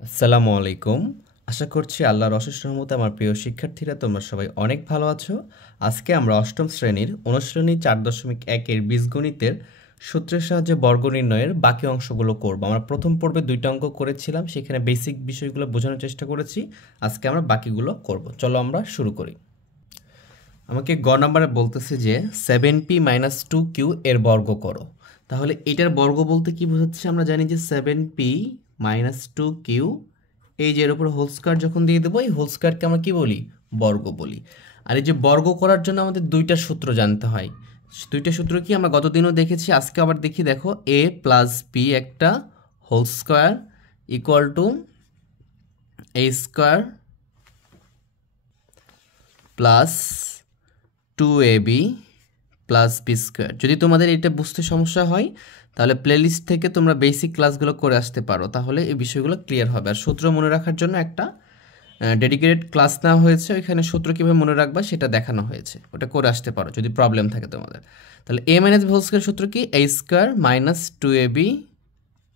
আসসালামু আলাইকুম। আশা করছি আল্লাহর অশেষ রহমতে আমার প্রিয় শিক্ষার্থীরা তোমরা সবাই অনেক ভালো আছো। আজকে আমরা অষ্টম শ্রেণীর অনুশীলনী 4.1-এর বীজগণিতের সূত্রের সাহায্যে বর্গ নির্ণয়ের বাকি অংশগুলো করব। আমরা প্রথম পর্বে 2টা অঙ্ক করেছিলাম, সেখানে বেসিক বিষয়গুলো বোঝানোর চেষ্টা করেছি। আজকে আমরা বাকিগুলো করব। চলো আমরা শুরু করি। আমাকে গ নাম্বারে বলতেছে যে 7p-2q এর বর্গ করো। তাহলে এটার বর্গ বলতে কি বোঝাচ্ছে? আমরা জানি যে 7p-2q, এই যে এর উপর হোল স্কয়ার যখন দিয়ে দেবো, এই হোল স্কয়ারকে আমরা কি বলি? বর্গ বলি। আর এই যে বর্গ করার জন্য আমাদের দুইটা সূত্র জানতে হয়। দুইটা সূত্র কি আমরা গতদিনও দেখেছি, আজকে আবার দেখি। দেখো, a প্লাস বি একটা whole square equal to a square plus 2ab plus B square. যদি তোমাদের এটা বুঝতে সমস্যা হয় তাহলে প্লেলিস্ট থেকে তোমরা বেসিক ক্লাসগুলো করে আসতে পারো, তাহলে এই বিষয়গুলো ক্লিয়ার হবে। আর সূত্র মনে রাখার জন্য একটা ডেডিকেটেড ক্লাস নেওয়া হয়েছে, ওইখানে সূত্র কীভাবে মনে রাখবা সেটা দেখানো হয়েছে, ওটা করে আসতে পারো যদি প্রবলেম থাকে তোমাদের। তাহলে A minus B whole square সূত্র কি? A square minus 2ab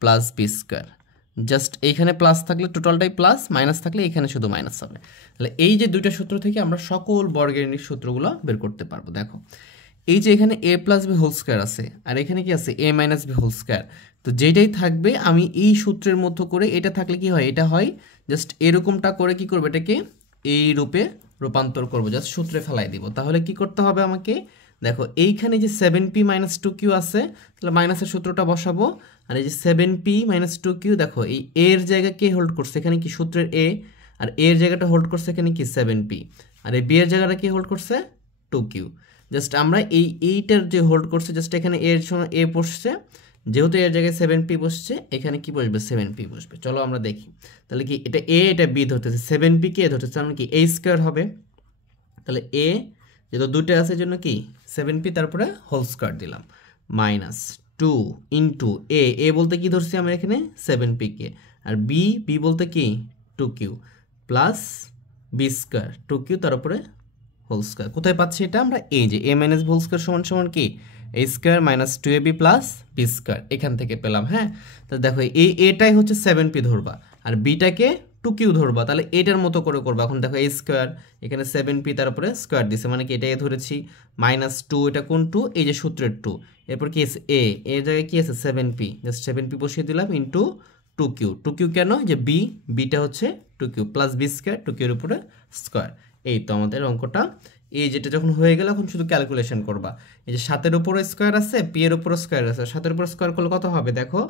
plus B square. Just এইখানে প্লাস থাকলে টোটালটাই প্লাস, মাইনাস থাকলে এখানে শুধু মাইনাস হবে। তাহলে এই যে দুইটা সূত্র থেকে আমরা সকল বর্গের সূত্রগুলো বের করতে পারবো। দেখো, এই যে এখানে এ প্লাস বি হোল স্কোয়ার আছে, আর এখানে কি আছে? A minus B whole square. তো যেটাই থাকবে আমি এই সূত্রের মধ্যে করে, এটা থাকলে কি হয়? এটা হয় জাস্ট এরকমটা করে কি করবো? এটাকে এই রূপে রূপান্তর করবো, জাস্ট সূত্রে ফেলাই দিব। তাহলে কি করতে হবে আমাকে? দেখো, এইখানে যে 7p-2q আছে, তাহলে মাইনাসের সূত্রটা বসাবো। আর এই যে 7p-2q, দেখো এই এর জায়গা কে হোল্ড করছে? এখানে কি সূত্রের এ, আর এর জায়গাটা হোল্ড করছে এখানে কি 7p, আর এই বি এর জায়গাটা কি হোল্ড করছে? 2q। জাস্ট আমরা এইটার যে হোল্ড করছে, জাস্ট এখানে এর সময় এ বসছে, যেহেতু এর জায়গায় 7p বসছে, এখানে কি বসবে? 7p বসবে। চলো আমরা দেখি। তাহলে কি এটা এ, এটা বি ধরতেছে, 7p কে ধরতেছে, মানে কি a স্কোয়ার হবে। তাহলে এ যেহেতু দুটো আছে জন্য কি 7p, তারপরে হোল স্কোয়ার দিলাম, মাইনাস 2 ইন্টু এ বলতে কি ধরছি আমরা এখানে? 7p কে। আর বি বলতে কি? 2q plus B square, 2q তার উপরে হোল স্কোয়ার। কোথায় পাচ্ছি এটা আমরা? এই যে এ মাইনাস হোল স্কোয়ার সমান সমান কি? A square minus 2ab plus B square, এখান থেকে পেলাম। হ্যাঁ, তো দেখো এটাই হচ্ছে 7p ধরবা, আর বিটাকে 2q ধরবা। তাহলে এটার মতো করে করবা। এখন দেখো এ স্কোয়ার, এখানে 7p তারপরে স্কোয়ার দিছে, মানে কি এটাই ধরেছি। মাইনাস 2, এটা কোন 2? এই যে সূত্রের 2। এরপর কি আছে? এর জায়গায় কি আছে? 7p, জাস্ট 7p বসিয়ে দিলাম ইন্টু 2q কেন? যে বিটা হচ্ছে 2q plus B square, 2q এর উপরে স্কোয়ার। এই তো আমাদের অঙ্কটা। এই যেটা যখন হয়ে গেল, এখন শুধু ক্যালকুলেশন করবা। এই যে 7-এর উপরে স্কোয়ার আছে, পি এর উপরে স্কোয়ার আছে, 7-এর উপর স্কোয়ার করলে কত হবে? দেখো,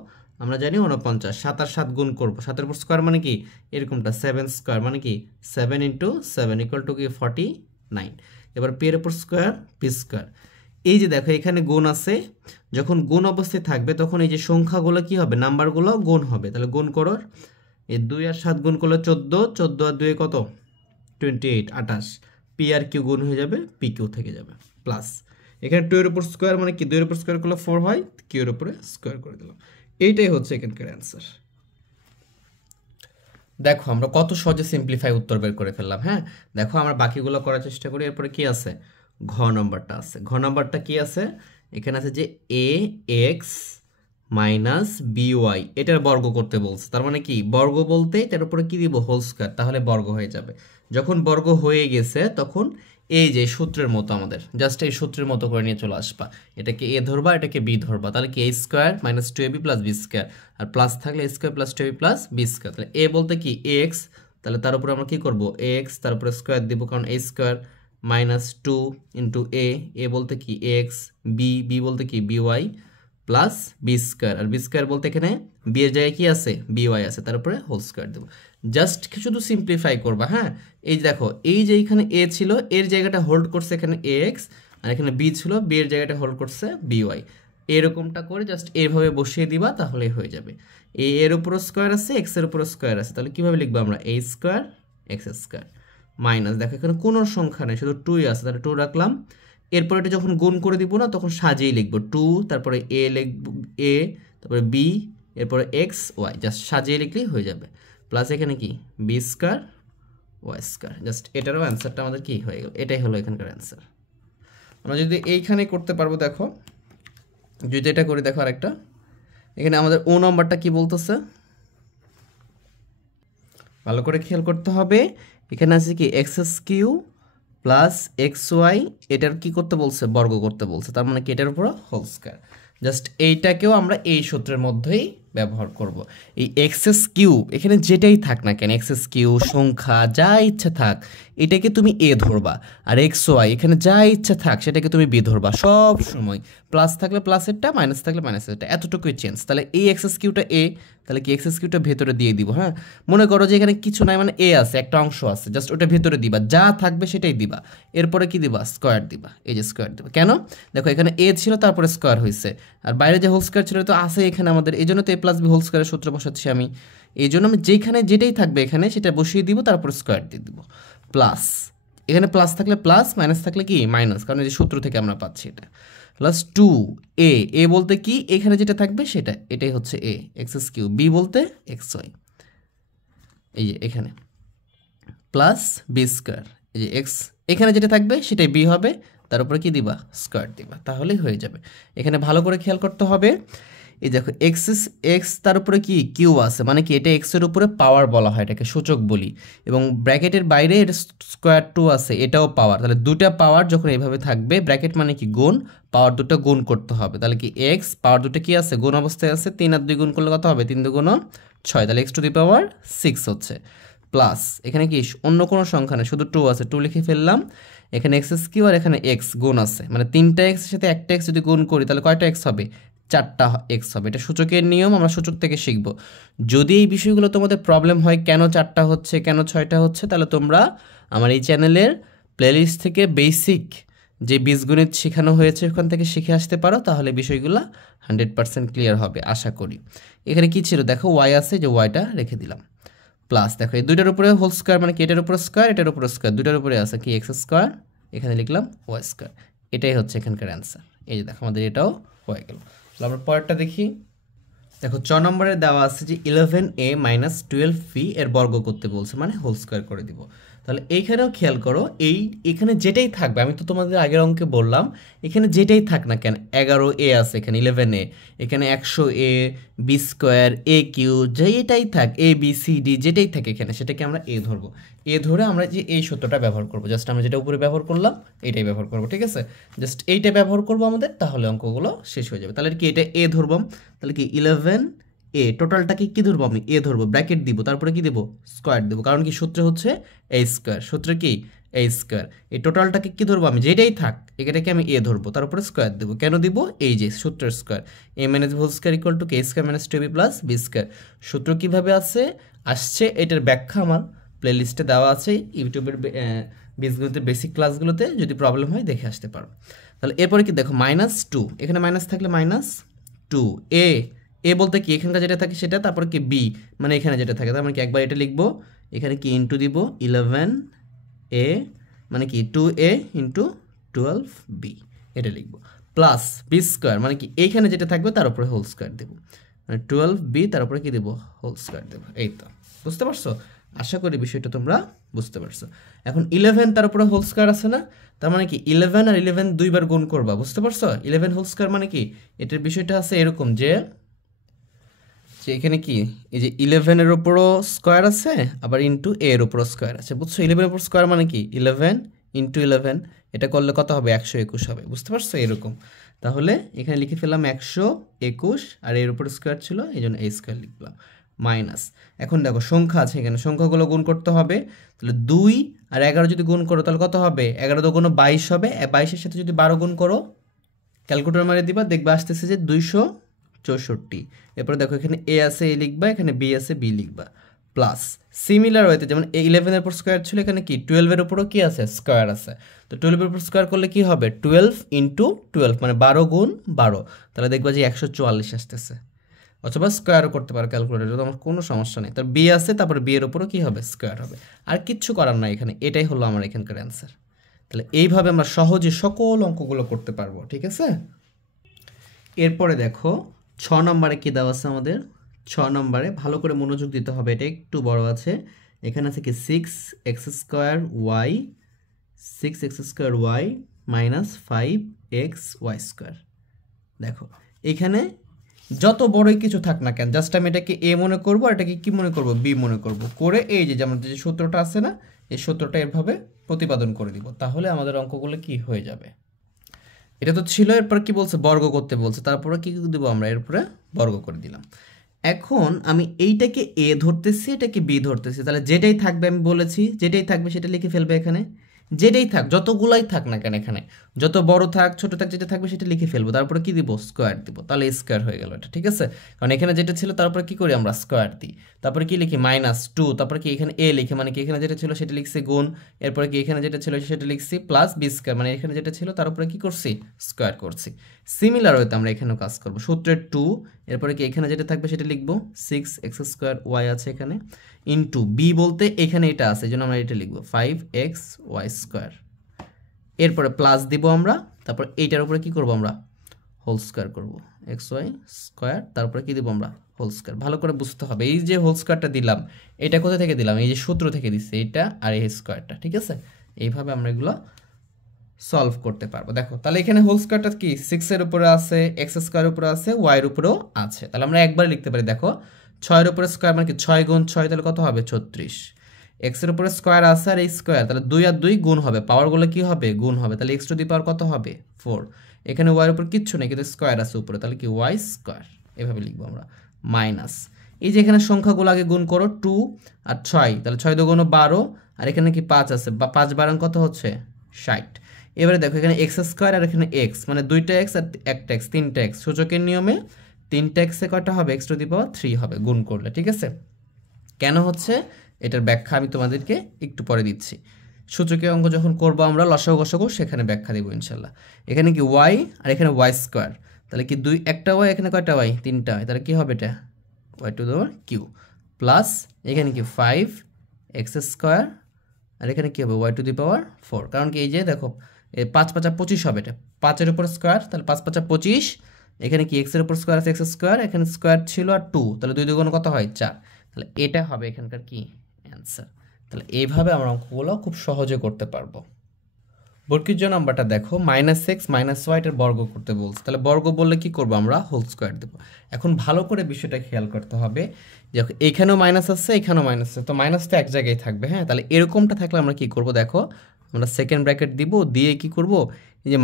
আমরা জানি 49। 7 আর 7 গুণ করবো, 7-এর উপর স্কোয়ার মানে কি এরকমটা, 7 স্কোয়ার মানে কি 7 ইন্টু 7 ইকুয়াল টু কি 49। এবার পি এর উপর স্কোয়ার, পি স্কোয়ার। এই যে দেখো এখানে গুণ আছে, যখন গুণ অবস্থায় থাকবে তখন এই যে সংখ্যাগুলো কি হবে? নাম্বারগুলো গুণ হবে। তাহলে গুণ করো, এই 2 আর 7 গুণ করলে 14, 14 আর 2 কত? 28, 28। পি আর কিউ গুণ হয়ে যাবে, পি কিউ থেকে যাবে প্লাস। এখানে 2 এর উপর স্কোয়ার মানে কি 2 এর উপর স্কোয়ার করলে 4 হয়, কিউ এর উপরে স্কোয়ার করে দিলাম। এইটাই হচ্ছে এখানকার অ্যান্সার। দেখো আমরা কত সহজে সিম্পলিফাই উত্তর বের করে ফেললাম। হ্যাঁ, দেখো আমরা বাকিগুলো করার চেষ্টা করি। এরপরে কি আছে? ঘ নম্বরটা আছে। ঘ নম্বরটা কি আছে? এখানে আছে যে এ এক্স মাইনাস বিওয়াই, এটার বর্গ করতে বলছে। তার মানে কি বর্গ বলতে এটার উপরে কি দিব? হোল স্কয়ার, তাহলে বর্গ হয়ে যাবে। যখন বর্গ হয়ে গেছে তখন এই যে সূত্রের মতো আমাদের জাস্ট এই সূত্রের মতো করে নিয়ে চলে আসবা। এটাকে এ ধরবা, এটাকে বি ধরবা, তাহলে কি A square minus 2ab plus B square, আর প্লাস থাকলে A square plus 2ab plus B square. তাহলে এ বলতে কি এক্স, তাহলে তার উপরে আমরা কি করব? এক্স তার উপরে স্কোয়ার দিব, কারণ এ স্কোয়ার মাইনাস 2 ইন্টু এ বলতে কি এক্স, বি বলতে কি বিওয়াই প্লাস বি স্কোয়ার, আর বি স্কোয়ার বলতে এখানে বি এর জায়গায় কি আছে? বিওয়াই আছে, তার উপরে হোল স্কোয়ার দেবো। জাস্ট শুধু সিম্পলিফাই করবা। হ্যাঁ, এই যে দেখো এই যে এখানে এ ছিল, এর জায়গাটা হোল্ড করছে এখানে এ এক্স, আর এখানে বি ছিল, বি এর জায়গাটা হোল্ড করছে বিওয়াই। এরকমটা করে জাস্ট এইভাবে বসিয়ে দিবা, তাহলেই হয়ে যাবে। এর উপর স্কোয়ার আছে, এক্স এর উপর স্কোয়ার আছে, তাহলে কিভাবে লিখবো আমরা? এ স্কোয়ার এক্স স্কোয়ার মাইনাস, দেখো এখানে কোনো সংখ্যা নেই, শুধু 2 আছে, তাহলে 2 রাখলাম। এরপর এটা যখন গুণ করে দিব না, তখন সাজিয়ে লিখবো 2, তারপরে এ লিখবো এ, তারপরে বি, এরপরে এক্স ওয়াই, জাস্ট সাজিয়ে লিখলেই হয়ে যাবে। প্লাস এখানে কি B square y square, just এটারও অ্যান্সারটা আমাদের কি হয়ে গেল। এটাই হলো এখানকার অ্যান্সার। আমরা যদি এইখানে করতে পারবো, দেখো যদি এটা করি, দেখো আরেকটা, এখানে আমাদের ও নাম্বারটা কি বলতেছে? ভালো করে খেয়াল করতে হবে। এখানে আছে কি x q plus x y, এটার কি করতে বলছে, বর্গ করতে বলছে, তার মানে কি এটার উপর হোল স্কয়ার। জাস্ট এইটাকেও আমরা এই সূত্রের মধ্যেই ব্যবহার করব। এই এক্সএস কিউ এখানে যেটাই থাক না কেন, এক্সএস কিউ সংখ্যা যা ইচ্ছা থাক, এটাকে তুমি এ ধরবা, আর এক্স ওয়াই এখানে যা ইচ্ছা থাক সেটাকে তুমি বি ধরবা সব সময়। প্লাস থাকলে প্লাসেরটা, মাইনাস থাকলে মাইনাসেরটা, এতটুকুই চেঞ্জ। তাহলে এই এক্সএস কিউটা এ, তাহলে কি এক্সএস কিউটা ভেতরে দিয়ে দিব। হ্যাঁ, মনে করো যে এখানে কিছু নাই, মানে এ আছে, একটা অংশ আছে, জাস্ট ওটা ভেতরে দিবা, যা থাকবে সেটাই দিবা। এরপরে কি দিবা, স্কোয়ার দিবা, এই যে স্কোয়ার দিবা। কেন, দেখো এখানে এ ছিল তারপরে স্কোয়ার হয়েছে, আর বাইরে যে হোল স্কোয়ার ছিল তো আছে এখানে আমাদের, এই জন্য তো এ প্লাস বি হোল স্কোয়ারের সূত্র বসাচ্ছি আমি। এই জন্য আমি যেখানে যেটাই থাকবে এখানে সেটা বসিয়ে দিব, তারপর স্কোয়ার দিয়ে দিব। প্লাস, এখানে প্লাস থাকলে প্লাস, মাইনাস থাকলে কি মাইনাস, কারণ এই যে সূত্র থেকে আমরা পাচ্ছি এটা। প্লাস 2a, এ বলতে কি এখানে যেটা থাকবে সেটা, এটাই হচ্ছে এ এক্স কিউ, বি বলতে এক্স ওয়াই, এই যে এখানে প্লাস বি স্কোয়ার, এই যে এক্স এখানে যেটা থাকবে সেটাই বি হবে, তার উপরে কি দিবা, স্কোয়ার দিবা, তাহলেই হয়ে যাবে। এখানে ভালো করে খেয়াল করতে হবে। এই দেখো এক্স তার উপরে কি কিউ আছে, মানে কি এটা এক্সের উপরে পাওয়ার বলা হয়, এটাকে সূচক বলি। এবং ব্র্যাকেটের বাইরে এটা স্কোয়ার 2 আছে, এটাও পাওয়ার। তাহলে দুটা পাওয়ার যখন এইভাবে থাকবে, ব্র্যাকেট মানে কি গুণ, পাওয়ার দুটো গুণ করতে হবে। তাহলে কি এক্স পাওয়ার দুটো কি আছে, গুণ অবস্থায় আছে, 3 আর 2 গুণ করলে কত হবে, 3 2 গুণ 6, তাহলে এক্স টু দি পাওয়ার 6 হচ্ছে। প্লাস এখানে কি অন্য কোনো সংখ্যা নেই, শুধু 2 আছে, 2 লিখে ফেললাম। এখানে এক্স কিউ আর এখানে এক্স গুণ আছে, মানে 3টা এক্সের সাথে একটা এক্স যদি গুণ করি তাহলে কয়টা এক্স হবে, 4টা এক্স হবে। এটা সূচকের নিয়ম, আমরা সূচক থেকে শিখব। যদি এই বিষয়গুলো তোমাদের প্রবলেম হয়, কেন 4টা হচ্ছে, কেন 6টা হচ্ছে, তাহলে তোমরা আমার এই চ্যানেলের প্লেলিস্ট থেকে বেসিক যে বীজগণিত শেখানো হয়েছে ওখান থেকে শিখে আসতে পারো, তাহলে বিষয়গুলো 100% ক্লিয়ার হবে আশা করি। এখানে কি ছিল দেখো, ওয়াই আছে, যে ওয়াইটা রেখে দিলাম। প্লাস দেখো এই দুইটার উপরে হোল স্কোয়ার, মানে কি এটার উপরে স্কোয়ার, এটার উপরে স্কোয়ার, দুইটার উপরে আছে কি এক্স স্কোয়ার, এখানে লিখলাম ওয়াই স্কোয়ার। এটাই হচ্ছে এখানকার অ্যান্সার। এই যে দেখো আমাদের এটাও হয়ে গেল। তাহলে আমরা পরেরটা দেখি। দেখো 6 নম্বরে দেওয়া আছে যে 11a মাইনাস 12b এর বর্গ করতে বলছে, মানে হোল স্কোয়ার করে দিব। তাহলে এইখানেও খেয়াল করো, এখানে যেটাই থাকবে, আমি তো তোমাদের আগের অঙ্কে বললাম, এখানে যেটাই থাক না কেন, 11a আছে এখানে, 11a, এখানে 100a, বি স্কোয়ার, এ কিউ, যেটাই থাক, এ বি সি ডি যেটাই থাকে এখানে, সেটাকে আমরা এ ধরবো। এ ধরে আমরা যে এই সূত্রটা ব্যবহার করবো, জাস্ট আমরা যেটা উপরে ব্যবহার করলাম এটাই ব্যবহার করবো, ঠিক আছে? জাস্ট এইটা ব্যবহার করবো আমাদের, তাহলে অঙ্কগুলো শেষ হয়ে যাবে। তাহলে কি এটা এ ধরবো, তাহলে কি 11a, টোটালটাকে কি ধরবো, আমি এ ধরবো, ব্র্যাকেট দিব, তারপরে কি দেবো, স্কোয়ার দেবো, কারণ কি সূত্র হচ্ছে এ স্কোয়ার, সূত্র কি এ স্কোয়ার। এই টোটালটাকে কি ধরবো, আমি যেটাই থাক এটাকে আমি এ ধরবো, তারপরে স্কোয়ার দেবো। কেন দিব, এই যে সূত্রের square, a minus whole square equal to কে square minus 2b plus B square. সূত্র কীভাবে আসছে এটার ব্যাখ্যা আমার প্লেলিস্টে দেওয়া আছে, ইউটিউবের বীজগণিতের বেসিক ক্লাসগুলোতে, যদি প্রবলেম হয় দেখে আসতে পারো। তাহলে এরপরে কি দেখো, -2, এখানে মাইনাস থাকলে -2, এ বলতে কি এখানকার যেটা থাকে সেটা, তারপরে কি বি মানে এখানে যেটা থাকে, তার মানে কি একবার এটা লিখবো, এখানে কি ইন্টু দিব 11a, মানে কি 2a ইন্টু 12b, এটা লিখবো। প্লাস বি স্কোয়ার, মানে কি এইখানে যেটা থাকবে তার উপরে হোল স্কোয়ার দেবো, মানে 12b তার উপরে কি দেবো, হোল স্কোয়ার দেবো। এই তো বুঝতে পারছো, আশা করি বিষয়টা তোমরা বুঝতে পারছো। এখন 11 তার উপরে হোল স্কোয়ার আছে না, তার মানে কি 11 আর 11 দুইবার গুণ করবা, বুঝতে পারছো? 11 হোল স্কোয়ার মানে কি, এটার বিষয়টা আছে এরকম যে এখানে কি এই যে 11 এর উপরও স্কোয়ার আছে, আবার ইন্টু এ এর উপরও স্কোয়ার আছে, বুঝছো? 11 এর উপর স্কোয়ার মানে কি 11 ইন্টু 11, এটা করলে কত হবে, 121 হবে, বুঝতে পারছো? এরকম। তাহলে এখানে লিখে ফেললাম 121, আর এর উপর স্কোয়ার ছিল এই জন্য এই স্কোয়ার লিখলাম, মাইনাস। এখন দেখো সংখ্যা আছে এখানে, সংখ্যাগুলো গুণ করতে হবে। তাহলে 2 আর 11 যদি গুণ করো তাহলে কত হবে, 11 2 22 হবে, 22-এর সাথে যদি 12 গুণ করো, ক্যালকুলেটর মারে দিবা, দেখবে আসতেছে যে 264। এরপরে দেখো এখানে এ আছে, এ লিখবা, এখানে বি আছে, বি লিখবা। প্লাস সিমিলার ওয়েতে, যেমন 11 এর উপর স্কোয়ার ছিল, এখানে কি 12 এর উপরও কি আছে, স্কোয়ার আছে। তো 12 এর উপর স্কোয়ার করলে কি হবে, 12 ইন্টু 12, মানে 12 গুণ 12, তাহলে দেখবা যে 144 আসতেছে। অথবা স্কোয়ারও করতে পারো ক্যালকুলেটরে, আমার কোনো সমস্যা নেই। তার বি আছে, তারপরে বি এর উপরও কি হবে, স্কোয়ার হবে। আর কিচ্ছু করার নাই এখানে, এটাই হলো আমার এখানকার অ্যান্সার। তাহলে এইভাবে আমরা সহজে সকল অঙ্কগুলো করতে পারবো, ঠিক আছে? এরপরে দেখো 6 নম্বরে কি দেওয়া আছে আমাদের, 6 নম্বরে ভালো করে মনোযোগ দিতে হবে, এটা একটু বড় আছে। এখানে আছে কি 6x² মাইনাস 5xy²। দেখো এখানে যত বড়ই কিছু থাক না কেন, জাস্ট আমি এটাকে এ মনে করবো আর এটাকে কি মনে করবো, বি মনে করবো, করে এই যে যেমন যে সূত্রটা আছে না, এই সূত্রটা এভাবে প্রতিপাদন করে দিব, তাহলে আমাদের অঙ্কগুলো কি হয়ে যাবে। এটা তো ছিল, এরপর কি বলছে, বর্গ করতে বলছে, তারপরে কি দেবো আমরা, এরপরে বর্গ করে দিলাম। এখন আমি এইটাকে এ ধরতেছি, এটাকে বি ধরতেছি, তাহলে যেটাই থাকবে, আমি বলেছি যেটাই থাকবে সেটা লিখে ফেলবে এখানে, যেটাই থাক, যতগুলাই থাক না কেন এখানে, যত বড় থাক ছোট থাক, যেটা থাকবে সেটা লিখে ফেলবো, তারপরে কি দিব, স্কোয়ার দিব, তাহলে স্কোয়ার হয়ে গেল এটা, ঠিক আছে। কারণ এখানে যেটা ছিল তারপরে কি করি আমরা, স্কোয়ার দিই, তারপরে কি লিখি -2, তারপরে কি এখানে এ লিখি, মানে কি এখানে যেটা ছিল সেটা লিখছি গুণ, এরপরে কি এখানে যেটা ছিল সেটা লিখছি প্লাস বি স্কোয়ার, মানে এখানে যেটা ছিল তার উপরে কি করছি, স্কোয়ার করছি। সিমিলার হয়তো আমরা এখানেও কাজ করবো, সূত্রের 2, এরপরে কি এখানে যেটা থাকবে সেটা লিখবো 6x² আছে এখানে, ইন্টু বি বলতে এখানে এটা আছে, এই জন্য আমরা এটা লিখবো 5xy², এরপরে প্লাস দিব আমরা, তারপর এইটার উপরে কি করব আমরা, হোল স্কোয়ার করবো, xy², তারপরে কি দিব আমরা, হোল স্কোয়ার। ভালো করে বুঝতে হবে, এই যে হোল স্কোয়ারটা দিলাম, এটা কোথা থেকে দিলাম, এই যে সূত্র থেকে দিচ্ছি, এইটা আর এই স্কোয়ারটা, ঠিক আছে। এইভাবে আমরা এগুলো সলভ করতে পারবো। দেখো তাহলে এখানে হোল স্কোয়ারটা কি 6 এর উপরে আছে, x² উপরে আছে, y এর উপরেও আছে, তাহলে আমরা একবার লিখতে পারি। দেখো 6 এর উপরে স্কোয়ার মানে কি 6 গুণ 6, তাহলে কত হবে 36, x এর উপরে স্কোয়ার আছে আর এই স্কোয়ার, তাহলে 2 আর 2 গুণ হবে, পাওয়ারগুলো কি হবে, গুণ হবে, তাহলে x টু দি পাওয়ার কত হবে 4, এখানে y এর উপর কিচ্ছু নেই কিন্তু স্কোয়ার আছে উপরে, তাহলে কি y², এভাবে লিখবো আমরা, মাইনাস এই যে এখানে সংখ্যাগুলো আগে গুণ করো, 2 আর 6, তাহলে 6 2 গুণ 12, আর এখানে কি 5 আছে, 5 12 কত হচ্ছে 60। এবারে দেখো এখানে x² আর এখানে x, মানে দুইটা x আর একটা x, তিনটা x, সূচকের নিয়মে তিনটা x এ কয়টা হবে, x টু দি পাওয়ার 3 হবে গুণ করলে, ঠিক আছে। কেন হচ্ছে এটার ব্যাখ্যা আমি তোমাদেরকে একটু পরে দিচ্ছি, সূচকীয় অঙ্ক যখন করবো আমরা লসাগু গসাগু, সেখানে ব্যাখ্যা দেবো ইনশাল্লাহ। এখানে কি y আর এখানে y², তাহলে কি একটা y, এখানে কয়টা y, তিনটা y, তাহলে কি হবে এটা y to the power q, plus এখানে কি 5x² আর এখানে কি হবে y টু দি পাওয়ার 4, কারণ কি এই যে দেখো 5 5 25 হবে, এটা 5 এর উপর স্কোয়ার, তাহলে 5 5 25, এখানে কি x এর উপর স্কোয়ার আছে, x², এখানে স্কোয়ার ছিল আর 2, তাহলে 2 2 কত হয় 4, তাহলে এটা হবে এখানকার কি অ্যান্সার। তাহলে এইভাবে আমরা অঙ্কগুলো খুব সহজে করতে পারবো। বর্গীয় নাম্বারটা দেখো, -x - y এর বর্গ করতে বলছে, তাহলে বর্গ বললে কি করবো আমরা, হোল স্কোয়ার দেবো। এখন ভালো করে বিষয়টা খেয়াল করতে হবে যে এখানেও মাইনাস আছে, এখানেও মাইনাস আছে, তো মাইনাসটা এক জায়গায় থাকবে, হ্যাঁ। তাহলে এরকমটা থাকলে আমরা কি করব, দেখো আমরা সেকেন্ড ব্র্যাকেট দিব, দিয়ে কি করব, এই যে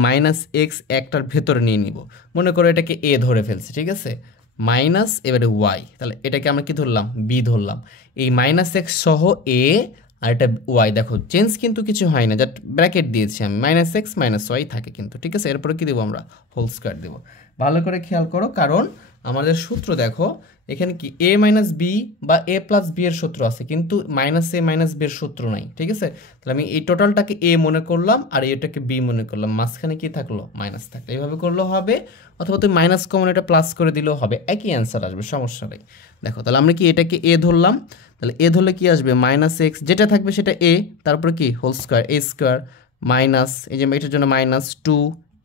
-x একটার ভেতরে নিয়ে নিব, মনে করো এটাকে a ধরে ফেলছি, ঠিক আছে, মাইনাস এবারে y, তাহলে এটাকে আমরা কি ধরলাম, b ধরলাম, এই -x সহ a আর এটা y, দেখো চেঞ্জ কিন্তু কিছু হয় না, জাস্ট ব্র্যাকেট দিয়েছি আমি, -x - y থাকে কিন্তু, ঠিক আছে। এরপরে কি দেবো আমরা, হোল স্কোয়ার দেবো। ভালো করে খেয়াল করো, কারণ আমাদের সূত্র দেখো এখানে কি a - b বা a + b এর সূত্র আছে, কিন্তু -a - b এর সূত্র নাই, ঠিক আছে। তাহলে আমি এই টোটালটাকে a মনে করলাম আর এটাকে b মনে করলাম, মাঝখানে কি থাকলো, মাইনাস থাকলো, এইভাবে করলেও হবে, অথবা তুমি মাইনাস কমন এটা প্লাস করে দিলেও হবে, একই অ্যান্সার আসবে, সমস্যা নেই। দেখো তাহলে আমরা কি এটাকে a ধরলাম, তাহলে a ধরলে কি আসবে, -x যেটা থাকবে সেটা a, তারপরে কি হোল স্কোয়ার, a² মাইনাস এই যে এটার জন্য -2,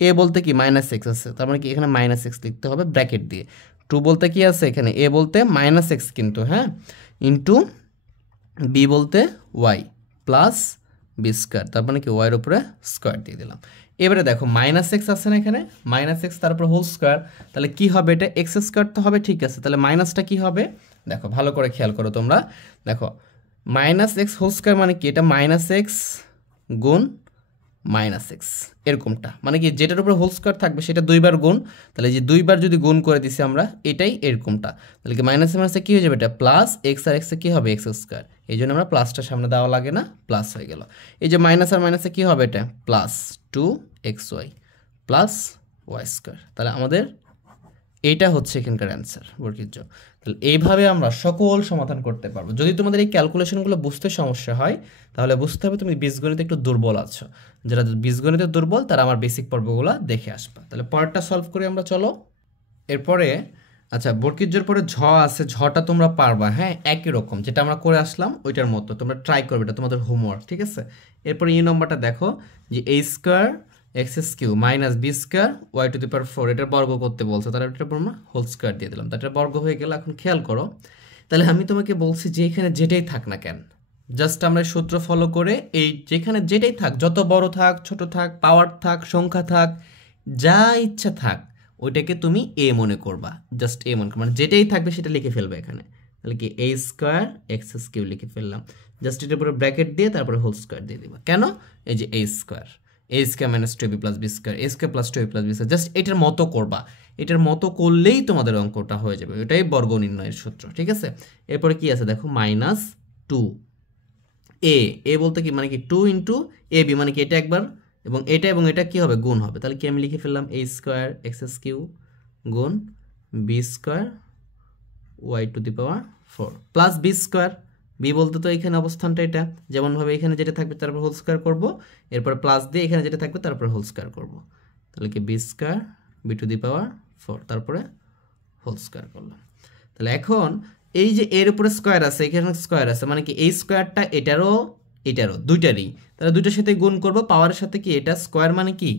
a বলতে কি -x আছে, তার মানে কি এখানে -x লিখতে হবে ব্র্যাকেট দিয়ে, 2 বলতে কি আছে এখানে, a বলতে -x কিন্তু, হ্যাঁ, ইন্টু b বলতে y প্লাস b², তার মানে কি y এর উপরে স্কোয়ার দিয়ে দিলাম। এবারে দেখো -x আছে না এখানে, -x তারপর হোল স্কোয়ার, তাহলে কি হবে এটা, x² তো হবে, ঠিক আছে, তাহলে মাইনাসটা কি হবে, দেখো ভালো করে খেয়াল করো তোমরা, দেখো -x হোল স্কোয়ার মানে কি, এটা -x গুণ -x এরকমটা, মানে কি যেটার উপরে হোল স্কোয়ার থাকবে সেটা 2 বার গুণ, তাহলে যে 2 বার যদি গুণ করে দিছি আমরা, এটাই এরকমটা, তাহলে কি মাইনাসে মাইনাসে কি হয়ে যাবে, এটা প্লাস x আর x কি হবে, x², এই জন্য আমরা প্লাসটা সামনে দেওয়া লাগে না, প্লাস হয়ে গেল। এই যে মাইনাস আর মাইনাসে কি হবে, এটা +2xy প্লাস y², তাহলে আমাদের এইটা হচ্ছে এখানকার অ্যান্সার বর্গীয়। তাহলে এইভাবে আমরা সকল সমাধান করতে পারবো। যদি তোমাদের এই ক্যালকুলেশনগুলো বুঝতে সমস্যা হয়, তাহলে বুঝতে হবে তুমি বীজগণিতে একটু দুর্বল আছো, যারা বীজগণিতে দুর্বল তারা আমার বেসিক পর্বগুলো দেখে আসবা। তাহলে পরেরটা সলভ করি আমরা, চলো। এরপরে আচ্ছা বর্গীয়র পরে ঝ আছে, ঝটা তোমরা পারবা, হ্যাঁ, একই রকম যেটা আমরা করে আসলাম ওইটার মতো তোমরা ট্রাই করবে, এটা তোমাদের হোমওয়ার্ক, ঠিক আছে। এরপরে এই নম্বরটা দেখো যে a² x³ - b² y to the power 4, এটার বর্গ করতে বলছে, তাহলে এটা আমরা হোল স্কোয়ার দিয়ে দিলাম, তাহলে বর্গ হয়ে গেল। এখন খেয়াল করো, তাহলে আমি তোমাকে বলছি যে এখানে যেটাই থাক না কেন, জাস্ট আমরা সূত্র ফলো করে এই যেখানে যেটাই থাক, যত বড় থাক ছোট থাক, পাওয়ার থাক সংখ্যা থাক, যা ইচ্ছা থাক, ওইটাকে তুমি এ মনে করবা, জাস্ট এ মনে করবা, মানে যেটাই থাকবে সেটা লিখে ফেলবে এখানে। তাহলে কি এ স্কোয়ার এক্স কিউব লিখে ফেললাম, জাস্ট এটার উপরে ব্র্যাকেট দিয়ে তারপরে হোল স্কোয়ার দিয়ে দিবা। কেন? এই যে A square minus 2ab plus B square, A square plus 2ab plus B square, just এটার মতো করবা। এটার মতো করলেই তোমাদের অঙ্কটা হয়ে যাবে, ওটাই বর্গ নির্ণয়ের সূত্র, ঠিক আছে? এরপরে কি আছে দেখো, মাইনাস 2 এ বলতে কি মানে কি 2 ইন্টু এ বি, মানে কি এটা একবার এবং এটা কি হবে, গুণ হবে। তাহলে কি আমি লিখে ফেললাম এ স্কোয়ার এক্স কিউ গুণ b square y to the power 4 plus B square. B বলতে তো এখানে অবস্থানটা এটা, যেমনভাবে এখানে যেটা থাকবে তারপর হোল স্কোয়ার করবো, এরপর প্লাস দিয়ে এখানে যেটা থাকবে তারপর হোল স্কোয়ার করবো। তাহলে কি B square B to the power 4 তারপরে হোল স্কোয়ার করলাম। তাহলে এখন এই যে এর উপরে স্কোয়ার আছে, এখানে স্কোয়ার আছে, মানে কি এই স্কোয়ারটা এটারও দুইটারই, তাহলে দুইটার সাথে গুণ করব, পাওয়ারের সাথে কি এটা স্কোয়ার, মানে কি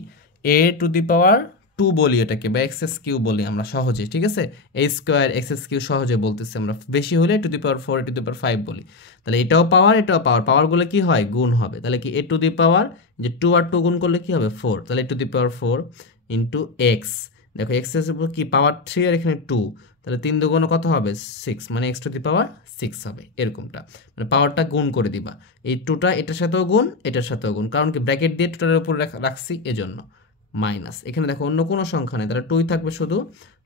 এ টু দি পাওয়ার 2 বলি এটাকে, বা এক্স কিউ বলি আমরা সহজে, ঠিক আছে? এ স্কোয়ার এক্স কিউ সহজে বলতেছি আমরা, বেশি হলে two the power 4 two the পাওয়ার 5 বলি। তাহলে এটাও পাওয়ার পাওয়ারগুলো কি হয়, গুণ হবে। তাহলে কি এ টু দি পাওয়ার যে 2 আর 2 গুণ করলে কি হবে 4, তাহলে A to the power 4 into X, দেখো এক্স এর উপর কি পাওয়ার 3 আর এখানে 2, তাহলে 3 দুগুণ কত হবে 6, মানে এক্স টু দি পাওয়ার 6 হবে, এরকমটা মানে পাওয়ারটা গুণ করে দিবা। এই 2টা এটার সাথেও গুণ এটার সাথেও গুণ, কারণ কি ব্র্যাকেট দিয়ে 2টার উপর রাখছি এজন্য, মাইনাস এখানে দেখো অন্য কোনো সংখ্যা নেই, তাহলে 2 থাকবে শুধু।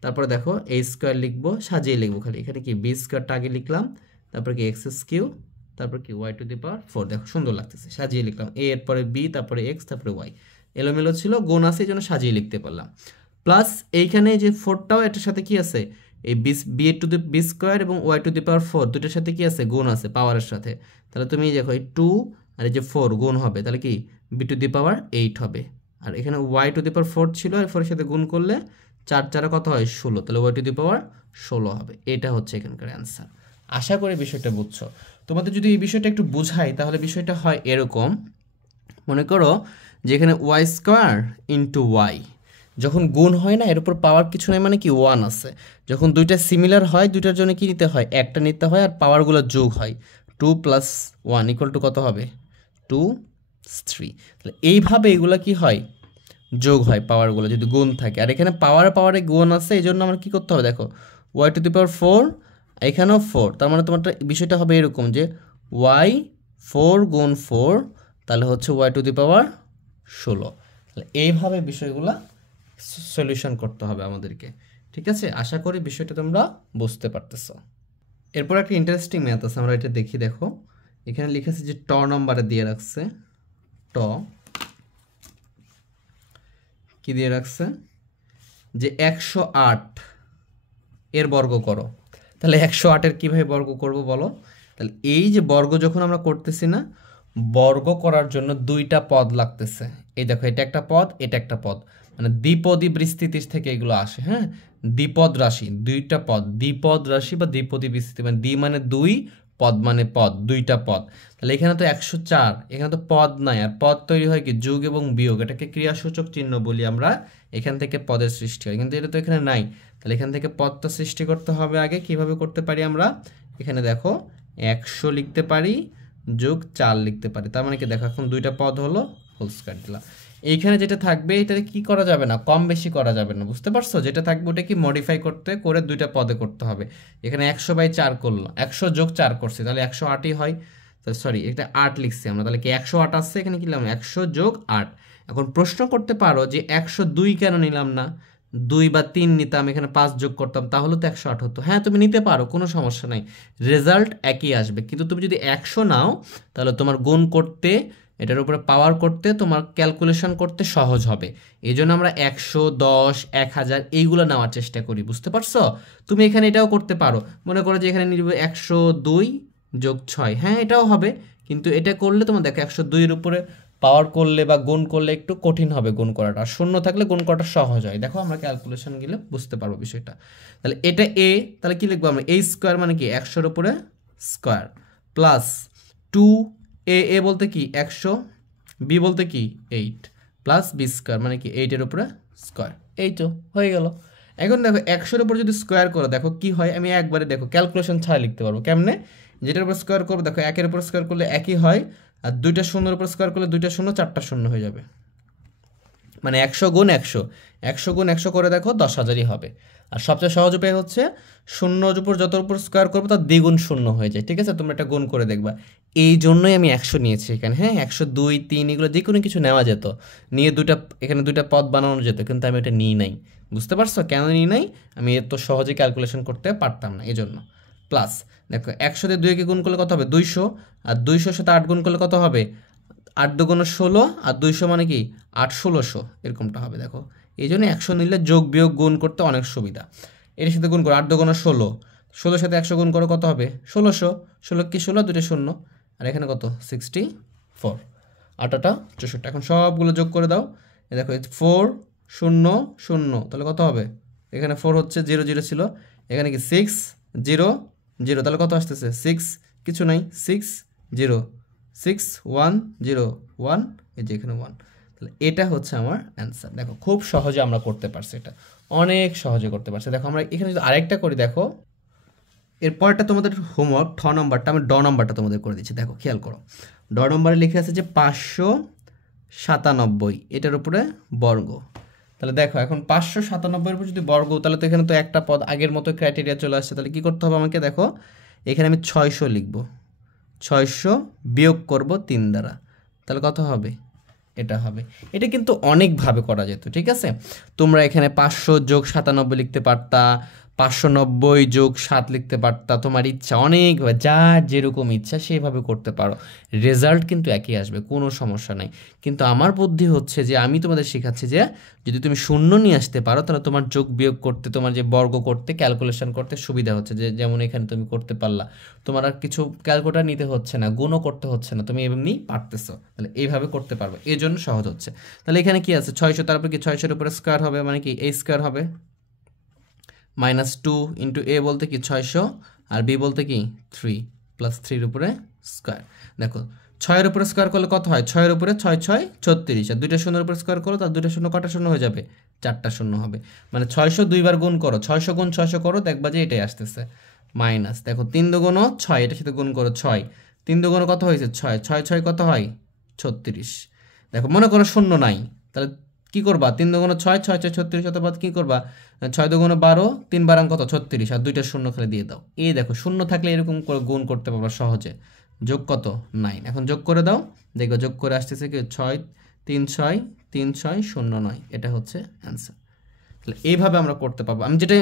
তারপরে দেখো এ স্কোয়ার লিখবো, সাজিয়ে লিখবো খালি, এখানে কি বি স্কোয়ারটা আগে লিখলাম, তারপর কি এক্স কিউ, তারপর কি ওয়াই টু দি পাওয়ার 4, দেখো সুন্দর লাগতেছে, সাজিয়ে লিখলাম, এ এর পরে বি তারপরে এক্স তারপরে ওয়াই, এলোমেলো ছিল গুণ আছে এই জন্য সাজিয়ে লিখতে পারলাম। প্লাস এইখানে যে 4টাও এটার সাথে কি আছে, এই b to the b square এবং ওয়াই টু দি পাওয়ার 4 দুটোর সাথে কি আছে, গুণ আছে পাওয়ারের সাথে। তাহলে তুমি দেখো এই 2 আর এই যে 4 গুণ হবে, তাহলে কি বি টু দি পাওয়ার 8 হবে। আর এখানে ওয়াই টু দি পাওয়ার 4 ছিল, আর 4 এর সাথে গুণ করলে 4 4 কত হয় 16, তাহলে ওয়াই টু দি পাওয়ার 16 হবে। এটা হচ্ছে এখানকার অ্যান্সার। আশা করি বিষয়টা বুঝছো। তোমাদের যদি এই বিষয়টা একটু বুঝাই তাহলে বিষয়টা হয় এরকম, মনে করো যে এখানে ওয়াই স্কোয়ার ইন্টু ওয়াই, যখন গুণ হয় না এর উপর পাওয়ার কিছু নেই, মানে কি 1 আছে। যখন দুইটা সিমিলার হয় দুইটার জন্য কি নিতে হয়, একটা নিতে হয়, আর পাওয়ারগুলো যোগ হয়, 2 + 1 = কত হবে 2 3। তাহলে এইভাবে এগুলো কি হয়, যোগ হয় পাওয়ারগুলো যদি গুণ থাকে। আর এখানে পাওয়ারে গুণ আছে, এই জন্য আমার কী করতে হবে দেখো, ওয়াই টু দি পাওয়ার 4 এখানেও 4, তার মানে তোমার বিষয়টা হবে এরকম যে ওয়াই 4 গুণ 4 তাহলে হচ্ছে ওয়াই টু দি পাওয়ার 16। তাহলে এইভাবে বিষয়গুলো সলিউশন করতে হবে আমাদেরকে, ঠিক আছে? আশা করি বিষয়টা তোমরা বুঝতে পারতেছো। এরপর একটা ইন্টারেস্টিং ম্যাথ আছে, আমরা এটা দেখি। দেখো এখানে লিখেছে যে ট নাম্বারে দিয়ে রাখছে, ট কি দিয়ে রাখছে যে 108 এর বর্গ করো। তাহলে 108 এর কীভাবে বর্গ করব বলো? তাহলে এই যে বর্গ যখন আমরা করতেছি না, বর্গ করার জন্য দুইটা পদ লাগতেছে। এই দেখো এটা একটা পদ, এটা একটা পদ, মানে দ্বিপদী বিস্তৃতি থেকে এগুলো আসে। হ্যাঁ, দ্বিপদ রাশি, দুইটা পদ, দ্বিপদ রাশি বা দ্বিপদী বিস্তৃতি, মানে দ্বি মানে দুই, পদ মানে পদ, দুইটা পদ। তাহলে এখানে তো 104, এখানে তো পদ নাই, আর পদ তৈরি হয় কি যোগ এবং বিয়োগ, এটাকে ক্রিয়াসূচক চিহ্ন বলি আমরা। এখান থেকে পদের সৃষ্টি হয়, কিন্তু এটা তো এখানে নাই। তাহলে এখান থেকে পদটা সৃষ্টি করতে হবে আগে। কিভাবে করতে পারি আমরা? এখানে দেখো 100 লিখতে পারি, যোগ 4 লিখতে পারি, তার মানে কি দেখো এখন দুইটা পদ হলো, হোল স্কয়ার দিলাম। এইখানে যেটা থাকবে এটা কি করা যাবে না, কম বেশি করা যাবে না, বুঝতে পারছো? যেটা থাকবে ওটা কি মডিফাই করে দুইটা পদে করতে হবে। এখানে 100/4 করলো, 100 যোগ 4 করছি, তাহলে 108ই হয়। সরি, এটা 8 লিখছি আমরা, তাহলে কি 108 আসছে, এখানে কি লিখলাম 100 যোগ 8। এখন প্রশ্ন করতে পারো যে 102 কেন নিলাম না, 2 বা 3 নিতাম, এখানে 5 যোগ করতাম, তাহলে তো 108 হতো। হ্যাঁ, তুমি নিতে পারো, কোনো সমস্যা নাই, রেজাল্ট একই আসবে। কিন্তু তুমি যদি 100 নাও তাহলে তোমার গুণ করতে, এটার উপরে পাওয়ার করতে, তোমার ক্যালকুলেশন করতে সহজ হবে। এই জন্য আমরা 100, 10, 1000 এইগুলো নেওয়ার চেষ্টা করি, বুঝতে পারছো? তুমি এখানে এটাও করতে পারো, মনে করো যে এখানে নিবে 102 যোগ 6, হ্যাঁ এটাও হবে, কিন্তু এটা করলে তোমার দেখো 102 এর উপরে পাওয়ার করলে বা গুণ করলে একটু কঠিন হবে গুণ করাটা, আর শূন্য থাকলে গুণ করাটা সহজ হয়। দেখো আমরা ক্যালকুলেশন গেলে বুঝতে পারবো বিষয়টা। তাহলে এটা এ, তাহলে কি লিখবো আমরা, এ স্কোয়ার মানে কি 100-এর উপরে স্কোয়ার, প্লাস 2 এ বলতে কি 100, বি বলতে কি 8, প্লাস বি স্কোয়ার মানে কি 8-এর উপরে স্কোয়ার। এই তো হয়ে গেল। এখন দেখো 100-এর উপর যদি স্কোয়ার করো দেখো কি হয়, আমি একবারে দেখো ক্যালকুলেশন ছাড়া লিখতে পারবো। কেমনে? যেটার উপর স্কোয়ার করবো দেখো 1-এর উপর স্কোয়ার করলে একই হয়, আর 2টা শূন্যের উপর স্কোয়ার করলে 2টা শূন্য 4টা শূন্য হয়ে যাবে, মানে 100 গুণ 100, 100 গুণ 100 করে দেখো 10,000ই হবে। আর সবচেয়ে সহজ উপায় হচ্ছে শূন্যর উপর যত উপর স্কোয়ার করবো তার দ্বিগুণ শূন্য হয়ে যায়, ঠিক আছে? তোমরা এটা গুণ করে দেখবা। এই জন্যই আমি 100 নিয়েছি এখানে, হ্যাঁ 100, 2, 3 এগুলো যে কোনো কিছু নেওয়া যেত, নিয়ে এখানে দুইটা পদ বানানো যেত, কিন্তু আমি এটা নিই নাই। বুঝতে পারছো কেন নিই নাই? আমি এত সহজে ক্যালকুলেশন করতে পারতাম না, এই জন্য। প্লাস দেখো 100 দিয়ে 2 কে গুণ করলে কত হবে? 200, আর 200 সাথে 8 গুণ করলে কত হবে? 8 দুগুণ 16, আর 200 মানে কি 8 1600 এরকমটা হবে। দেখো এই জন্য 100 নিলে যোগ বিয়োগ গুণ করতে অনেক সুবিধা। এর সাথে গুণ করো 8 দুগুণ 16, 16 সাথে 100 গুণ করো কত হবে? 1600, 16 কি 16, দুটো শূন্য, আর এখানে কত 64, 8টা 64। এখন সবগুলো যোগ করে দাও, এই দেখো 4 0 0, তাহলে কত হবে? এখানে 4 হচ্ছে, 0 0 ছিল, এখানে কি 6 0 0, তাহলে কত আসতেছে? 6 কিছু নাই, 6 0 6 1 0 1, এই যে এখানে 1, তাহলে এটা হচ্ছে আমার অ্যান্সার। দেখো খুব সহজে আমরা করতে পারছি, এটা অনেক সহজে করতে পারছি। দেখো আমরা এখানে যদি আরেকটা করি, দেখো এরপরটা তোমাদের হোমওয়ার্ক, ঠ নম্বরটা আমি ড নম্বরটা তোমাদের করে দিচ্ছি। দেখো খেয়াল করো, ড নম্বরে লিখে আছে যে 597, এটার উপরে বর্গ। তাহলে দেখো এখন 597 উপর যদি বর্গ, তাহলে তো এখানে তো একটা পদ আগের মতো ক্রাইটেরিয়া চলে আসছে। তাহলে কি করতে হবে আমাকে? দেখো এখানে আমি 600 লিখবো, 600 বিয়োগ করব 3 দ্বারা, তাহলে কত হবে? এটা হবে। এটা কিন্তু অনেকভাবে করা যেত, ঠিক আছে? তোমরা এখানে 500 যোগ 97 লিখতে পারতা, 590 যোগ 7 লিখতে পারতা, তোমার ইচ্ছা, অনেকভাবে যার যেরকম ইচ্ছা সেভাবে করতে পারো, রেজাল্ট কিন্তু একই আসবে, কোনো সমস্যা নাই। কিন্তু আমার বুদ্ধি হচ্ছে যে আমি তোমাদের শেখাচ্ছি যে যদি তুমি শূন্য নিয়ে আসতে পারো, তাহলে তোমার যোগ বিয়োগ করতে, তোমার যে বর্গ করতে, ক্যালকুলেশন করতে সুবিধা হচ্ছে। যে যেমন এখানে তুমি করতে পারলা, তোমার আর কিছু ক্যালকুলেটর নিতে হচ্ছে না, গুণও করতে হচ্ছে না, তুমি এমনি পারতেছো, তাহলে এইভাবে করতে পারবে, এই জন্য সহজ হচ্ছে। তাহলে এখানে কি আছে? 600, তারপর কি 600-এর উপরে স্কোয়ার হবে, মানে কি a স্কোয়ার হবে, -2 ইন্টু a বলতে কি 600, আর b বলতে কি 3, প্লাস 3-এর উপরে স্কোয়ার। দেখো 6-এর উপরে স্কোয়ার করলে কত হয়? 6-এর উপরে 6 6 36, আর দুইটা শূন্যের উপরে স্কোয়ার করো, তার দুইটা শূন্য কটা শূন্য হয়ে যাবে? 4টা শূন্য হবে। মানে 600 দুইবার গুণ করো, 600 গুণ 600 করো, দেখবা যে এটাই আসতেছে। মাইনাস দেখো 3 দুগুণ 6, এটার সাথে গুণ করো 6, 3 দুগুণ কত হয়েছে? 6, 6 6 কত হয়? 36। দেখো মনে করো শূন্য নাই, তাহলে কি করবা? 3 দুগুণ 6, 6 6 36, অথবা কি করবা? 6 দুগুণ 12, 3 বারাং কত? 36, আর দুইটা শূন্য খালি দিয়ে দাও। এই দেখো শূন্য থাকলে এরকম করে গুণ করতে পারবা সহজে। যোগ কত? 9। এখন যোগ করে দাও, দেখো যোগ করে আসতেছে কি 6 3 6 3 6 0 9, এটা হচ্ছে অ্যান্সার। তাহলে এইভাবে আমরা করতে পারবো। আমি যেটা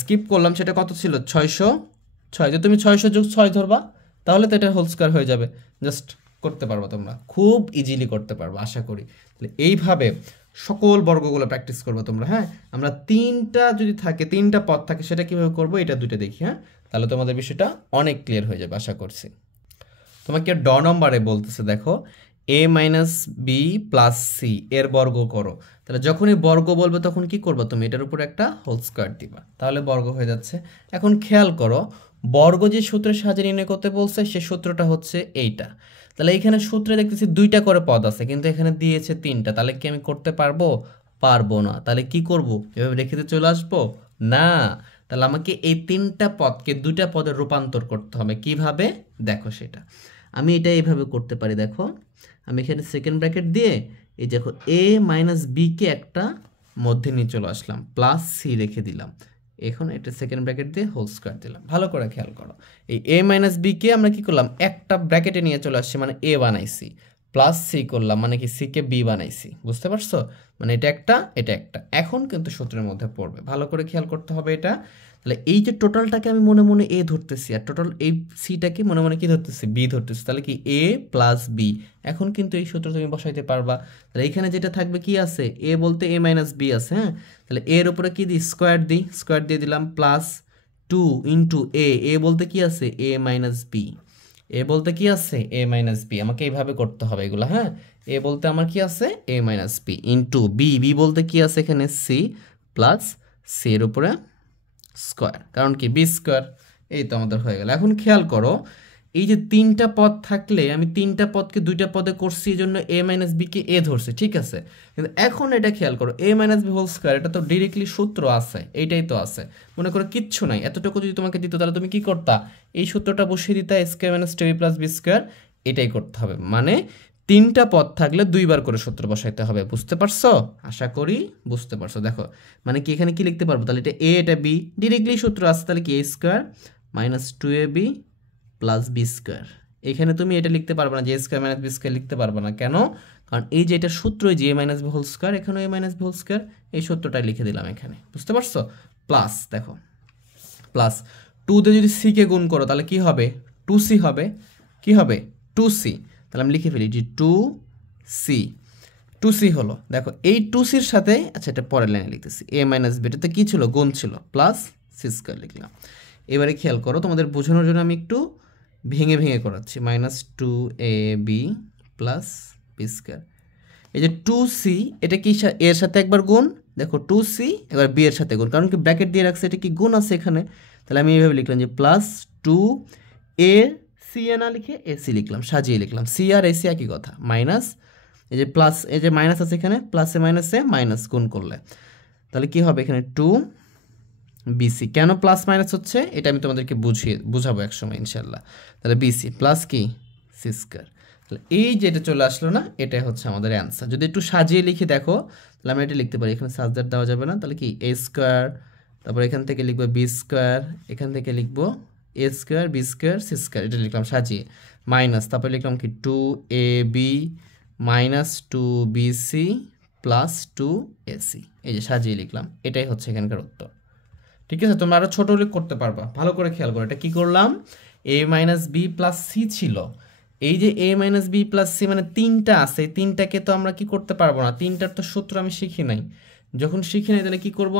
স্কিপ করলাম সেটা কত ছিল? 606। যে তুমি 600 যোগ 6 ধরবা, তাহলে তো এটা হোল স্কোয়ার হয়ে যাবে। জাস্ট করতে পারবো, তোমরা খুব ইজিলি করতে পারবো আশা করি। তাহলে এইভাবে সকল বর্গগুলো প্র্যাকটিস করবো তোমরা। হ্যাঁ, আমরা 3টা যদি থাকে, 3টা পদ থাকে, সেটা কীভাবে করবো এটা দুটো দেখি। হ্যাঁ, তাহলে তোমাদের বিষয়টা অনেক ক্লিয়ার হয়ে যাবে আশা করছি। তোমাকে ড নম্বরে বলতেছে, দেখো a minus b plus c এর বর্গ করো। তাহলে যখনই বর্গ বলবে তখন কি করবা? তুমি এটার উপর একটা হোল স্কোয়ার দিবা, তাহলে বর্গ হয়ে যাচ্ছে। এখন খেয়াল করো, বর্গ যে সূত্রের সাহায্যে নির্ণয় করতে বলছে সে সূত্রটা হচ্ছে এইটা। তাহলে এখানে সূত্রে দেখতেছি 2টা করে পদ আছে, কিন্তু এখানে দিয়েছে 3টা, তাহলে কি আমি করতে পারবো? পারবো না। তাহলে কি করব? এভাবে রেখে দিয়ে চলে আসবো না। তাহলে আমাকে এই 3টা পদকে 2টা পদে রূপান্তর করতে হবে। কিভাবে? দেখো সেটা আমি এটা এইভাবে করতে পারি। দেখো আমি এখানে সেকেন্ড ব্র্যাকেট দিয়ে এই দেখো a মাইনাস বিকে একটা মধ্যে নিয়ে চলে আসলাম, প্লাস সি রেখে দিলাম, এখন এটা সেকেন্ড ব্র্যাকেট দিয়ে হোল স্কোয়ার দিলাম। ভালো করে খেয়াল করো, এই a মাইনাস বিকে আমরা কি করলাম? একটা ব্র্যাকেটে নিয়ে চলে আসছি, মানে a বানাইছি, প্লাস সি করলাম, মানে কি সিকে বি বানাইছি। বুঝতে পারছো? মানে এটা একটা, এটা একটা, এখন কিন্তু সূত্রের মধ্যে পড়বে। ভালো করে খেয়াল করতে হবে এটা। তাহলে এই যে টোটালটাকে আমি মনে মনে এ ধরতেছি, আর টোটাল এই সিটাকে মনে মনে কি ধরতেছি? বি ধরতেছি। তাহলে কি এ প্লাস বি, এখন কিন্তু এই সূত্র তুমি বসাইতে পারবা। তাহলে এখানে যেটা থাকবে কি আছে? এ বলতে এ মাইনাস বি আছে। হ্যাঁ, তাহলে এর উপরে কি দিই? স্কোয়ার দিই, স্কোয়ার দিয়ে দিলাম, প্লাস 2 ইন্টু এ বলতে কি আছে? এ মাইনাস বি, এ বলতে কি আছে? A minus B. আমাকে এইভাবে করতে হবে এগুলো। হ্যাঁ, এ বলতে আমার কি আছে? A minus B into B, B বলতে কি আছে এখানে? সি, প্লাস সি এর উপরে স্কোয়ার, কারণ কি বি স্কোয়ার। এই তো আমাদের হয়ে গেল। এখন খেয়াল করো, এই যে 3টা পদ থাকলে আমি 3টা পদকে 2টা পদে করছি, এই জন্য এ মাইনাস বিকে এ ধরছে, ঠিক আছে? কিন্তু এখন এটা খেয়াল করো, এ মাইনাস বি হোল স্কোয়ার, এটা তো ডিরেক্টলি সূত্র আছে, এইটাই তো আছে। মনে করো কিচ্ছু নাই, এতটুকু যদি তোমাকে দিত, তাহলে তুমি কি করতা? এই সূত্রটা বসিয়ে দিতা, square minus 2 plus B square, এটাই করতে হবে। মানে তিনটা পদ থাকলে দুইবার করে সূত্র বসাইতে হবে, বুঝতে পারছো? আশা করি বুঝতে পারছো। দেখো মানে কি এখানে কি লিখতে পারবো, তাহলে এটা এ এটা বি, ডিরেক্টলি সূত্র আসছে, তাহলে কি A square minus 2ab plus B square. এখানে তুমি এটা লিখতে পারবে না যে A square minus B square লিখতে পারবে না, কেন? কারণ এই যে এটা সূত্র, যে এ মাইনাস বি হোল স্কোয়ার, এখানে এ মাইনাস বি হোল স্কোয়ার, এই সূত্রটাই লিখে দিলাম এখানে, বুঝতে পারছো? প্লাস দেখো প্লাস 2 দিয়ে যদি সি কে গুণ করো তাহলে কি হবে, 2c হবে, কি হবে 2c। তাহলে আমি লিখে ফেলি যে 2c হলো। দেখো এই 2cর সাথে, আচ্ছা এটা পরের লাইনে লিখতেছি, এ মাইনাস বি, এটাতে কী ছিল, গুণ ছিল, প্লাস সি স্কোয়ার লিখলাম। এবারে খেয়াল করো, তোমাদের বোঝানোর জন্য আমি একটু ভেঙে ভেঙে করাচ্ছি, minus 2ab plus B square. এই যে 2c এটা কি এর সাথে একবার গুণ, দেখো 2c এবার বি এর সাথে গুণ, কারণ কি ব্র্যাকেট দিয়ে রাখছে, এটা কি গুণ আছে এখানে, তাহলে আমি এইভাবে লিখলাম যে প্লাস 2a সি এ না লিখে এসি লিখলাম, সাজিয়ে লিখলাম, সি আর এসি একই কথা, মাইনাস এই যে প্লাস, এই যে মাইনাস আছে এখানে, প্লাসে মাইনাসে মাইনাস গুণ করলে তাহলে কি হবে এখানে 2bc। কেন প্লাস মাইনাস হচ্ছে এটা আমি তোমাদেরকে বুঝাবো একসময় ইনশাল্লাহ। তাহলে বিসি প্লাস কি সি স্কোয়ার, তাহলে এই যেটা চলে আসলো না, এটাই হচ্ছে আমাদের অ্যান্সার। যদি একটু সাজিয়ে লিখি দেখো, তাহলে আমরা এটা লিখতে পারি, এখানে সাজদার দেওয়া যাবে না, তাহলে কি এ স্কোয়ার, তারপর এখান থেকে লিখবো বি স্কোয়ার, এখান থেকে লিখবো A square B square C square, এটা লিখলাম সাজিয়ে, মাইনাস তারপর লিখলাম কি 2ab minus 2bc plus 2ac, এই যে সাজিয়ে লিখলাম, এটাই হচ্ছে এখানকার উত্তর। ঠিক আছে, তোমরা আরও ছোটো উল্লেখ করতে পারবা, ভালো করে খেয়াল করো। এটা কী করলাম, a minus b plus c ছিল, এই যে a minus b plus c মানে তিনটা আছে, তিনটাকে তো আমরা কি করতে পারবো না, তিনটার তো সূত্র আমি শিখি নাই। যখন শিখি নাই তাহলে কী করবো,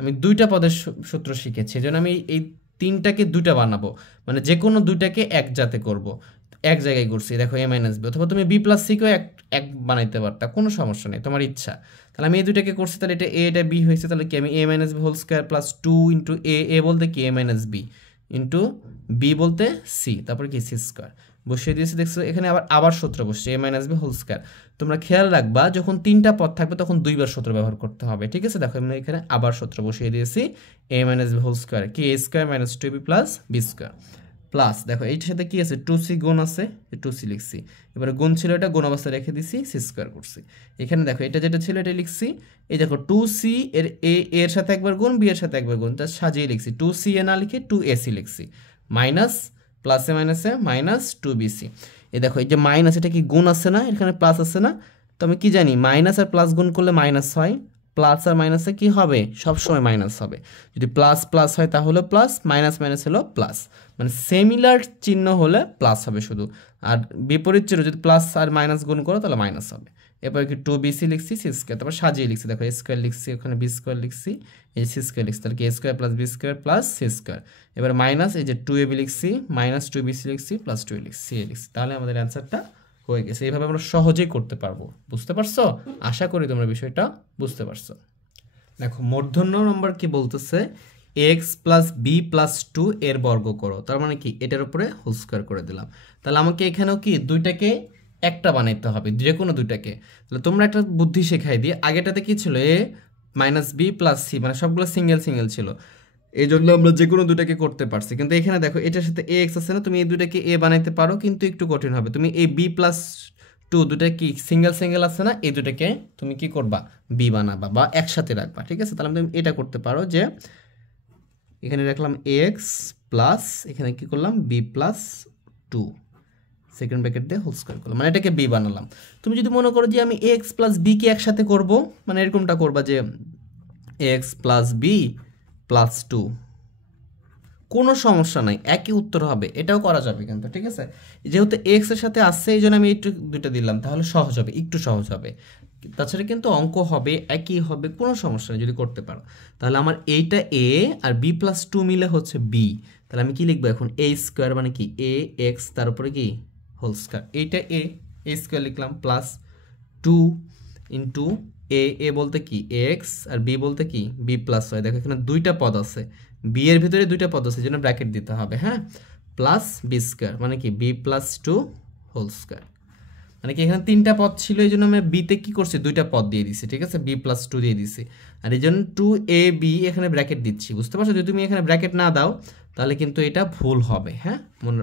আমি দুইটা পদের সূত্র শিখেছি, এই জন্য আমি এই তিনটাকে দুইটা বানাবো, মানে যে কোনো দুইটাকে এক জাতে করব, এক জায়গায় করছি। দেখো এ মাইনাস বি, অথবা তুমি বি প্লাস সিকেও এক বানাইতে পারতা, কোনো সমস্যা নেই, তোমার ইচ্ছা। তাহলে আমি এই দুইটাকে করছি, তাহলে এটা এ এটা বি হয়েছে, তাহলে কি আমি A minus B whole square plus 2 into এ বলতে কি A minus B into B বলতে সি, তারপরে কি সি স্কোয়ার বসিয়ে দিয়েছি। দেখছো এখানে আবার সূত্র বসছে এ মাইনাস বি হোল স্কোয়ার। তোমরা খেয়াল রাখবা যখন তিনটা পদ থাকবে তখন দুইবার সূত্র ব্যবহার করতে হবে, ঠিক আছে? দেখো আমি এখানে আবার সূত্র বসিয়ে দিয়েছি, A minus B whole square কি A square minus 2b plus B square, plus দেখো এইটার সাথে কি আছে 2c গুণ আছে, 2c লিখছি, এবারে গুণ ছিল এটা গুণ অবস্থায় রেখে দিছি, সি স্কোয়ার করছি। এখানে দেখো এটা যেটা ছিল এটা লিখছি, এই দেখো 2c এর এর সাথে একবার গুণ, বি এর সাথে একবার গুণ, তা সাজিয়ে লিখছি, 2c এ না লিখে 2ac লিখছি, মাইনাস প্লাসে মাইনাসে মাইনাস 2bc। এই দেখো এই যে মাইনাস, এটা কি গুণ আছে না, এখানে প্লাস আছে না, তো আমি কি জানি মাইনাস আর প্লাস গুণ করলে মাইনাস হয়, প্লাস আর মাইনাসে কি হবে, সবসময় মাইনাস হবে। যদি প্লাস প্লাস হয় তাহলে প্লাস, মাইনাস মাইনাস হলো প্লাস, মানে সিমিলার চিহ্ন হলে প্লাস হবে শুধু, আর বিপরীত চিহ্ন যদি প্লাস আর মাইনাস গুণ করো তাহলে মাইনাস হবে। এরপর কি 2bc লিখছি, সি স্কোয়ার, তারপর সাজিয়ে লিখছি, দেখো এ স্কোয়ার লিখছি, ওখানে বি স্কোয়ার লিখছি, এই সি স্কোয়ার লিখছি, তাহলে কি A square plus B square plus C square. এবার মাইনাস এই যে 2ab লিখছি, মাইনাস 2bc লিখছি, প্লাস 2 লিখছি, সি লিখছি, তাহলে আমাদের অ্যান্সারটা হয়ে গেছে। এইভাবে আমরা সহজেই করতে পারবো, বুঝতে পারছো? আশা করি তোমরা বিষয়টা বুঝতে পারছো। দেখো মূর্ধন্য নম্বর কি বলতেছে, এক্স প্লাস বি প্লাস 2 এর বর্গ করো, তার মানে কি এটার উপরে হোল স্কোয়ার করে দিলাম। তাহলে আমাকে এখানেও কি দুইটাকে একটা বানাইতে হবে, যে কোনো দুইটাকে। তাহলে তোমরা একটা বুদ্ধি শেখাই দিয়ে, আগেটাতে কি ছিল এ মাইনাস বি প্লাস সি, মানে সবগুলো সিঙ্গেল সিঙ্গেল ছিল, এই জন্য আমরা যে কোনো দুটাকে করতে পারছি। কিন্তু এখানে দেখো এটার সাথে এ এক্স আছে না, তুমি এই দুটাকে এ বানাইতে পারো, কিন্তু একটু কঠিন হবে। তুমি এই বি প্লাস 2 দুটা কি সিঙ্গেল সিঙ্গেল আছে না, এই দুটাকে তুমি কি করবা, বি বানাবা বা একসাথে রাখবা, ঠিক আছে? তাহলে তুমি এটা করতে পারো যে এখানে রাখলাম এক্স প্লাস, এখানে কি করলাম বি প্লাস 2 সেকেন্ড ব্র্যাকেট দিয়ে হোল স্কোয়ার করলাম, মানে এটাকে বি বানালাম। তুমি যদি মনে করো যে আমি এক্স প্লাস বি কে একসাথে করব, মানে এরকমটা করবা যে এক্স প্লাস বি প্লাস 2, কোনো সমস্যা নাই, একই উত্তর হবে, এটাও করা যাবে কিন্তু, ঠিক আছে? যেহেতু এক্স এর সাথে আসছে এই জন্য আমি একটু দুইটা দিলাম, তাহলে সহজ হবে, একটু সহজ হবে। তাছাড়া কিন্তু অঙ্ক হবে, একই হবে, কোনো সমস্যা নেই যদি করতে পারো। তাহলে আমার এইটা এ আর বি প্লাস 2 মিলে হচ্ছে বি, তাহলে আমি কি লিখবো এখন, এ স্কোয়ার মানে কি এ এক্স তার উপরে কি হোল স্কোয়ার, এইটা এ স্কোয়ার লিখলাম, প্লাস 2 ইন্টু এ বলতে কি এক্স আর বি বলতে কি বি প্লাস হয়। দেখো এখানে দুইটা পদ আছে, বি এর ভিতরে দুইটা পদ আছে, এই জন্য ব্র্যাকেট দিতে হবে, হ্যাঁ, প্লাস বি স্কোয়ার মানে কি বি প্লাস 2 হোল স্কোয়ার, মানে কি এখানে তিনটা পদ ছিল, এই জন্য আমি বিতে কি করছি দুইটা পদ দিয়ে দিছি, ঠিক আছে, বি প্লাস 2 দিয়ে দিছি, আর এই জন্য 2ab এখানে ব্র্যাকেট দিচ্ছি, বুঝতে পারছো? যদি তুমি এখানে ব্র্যাকেট না দাও তাহলে কিন্তু এটা ভুল হবে, হ্যাঁ,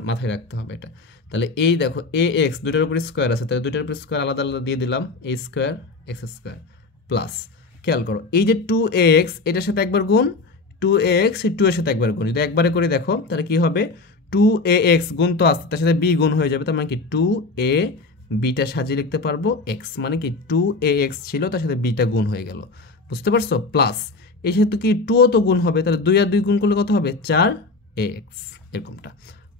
মাথায় রাখতে হবে এটা। তাহলে এই দেখো এ এক্স দুইটার উপর স্কোয়ার আছে, তাহলে দুইটার উপর স্কোয়ার আলাদা আলাদা দিয়ে দিলাম, এ স্কোয়ার এক্স স্কোয়ার প্লাস, খেয়াল করো এই যে 2ax এটার সাথে একবার গুণ, 2ax 2 এর সাথে একবার গুণ, যদি একবারে করে দেখো তাহলে কি হবে, 2ax গুণ তো আসছে তার সাথে b গুণ হয়ে যাবে, তার মানে কি 2a বিটা সাজিয়ে লিখতে পারবো x, মানে কি 2ax ছিল তার সাথে বিটা গুণ হয়ে গেল, বুঝতে পারছো? প্লাস এই সাথে কি 2ও তো গুণ হবে, তাহলে 2 আর 2 গুণ করলে কত হবে 4ax, এরকমটা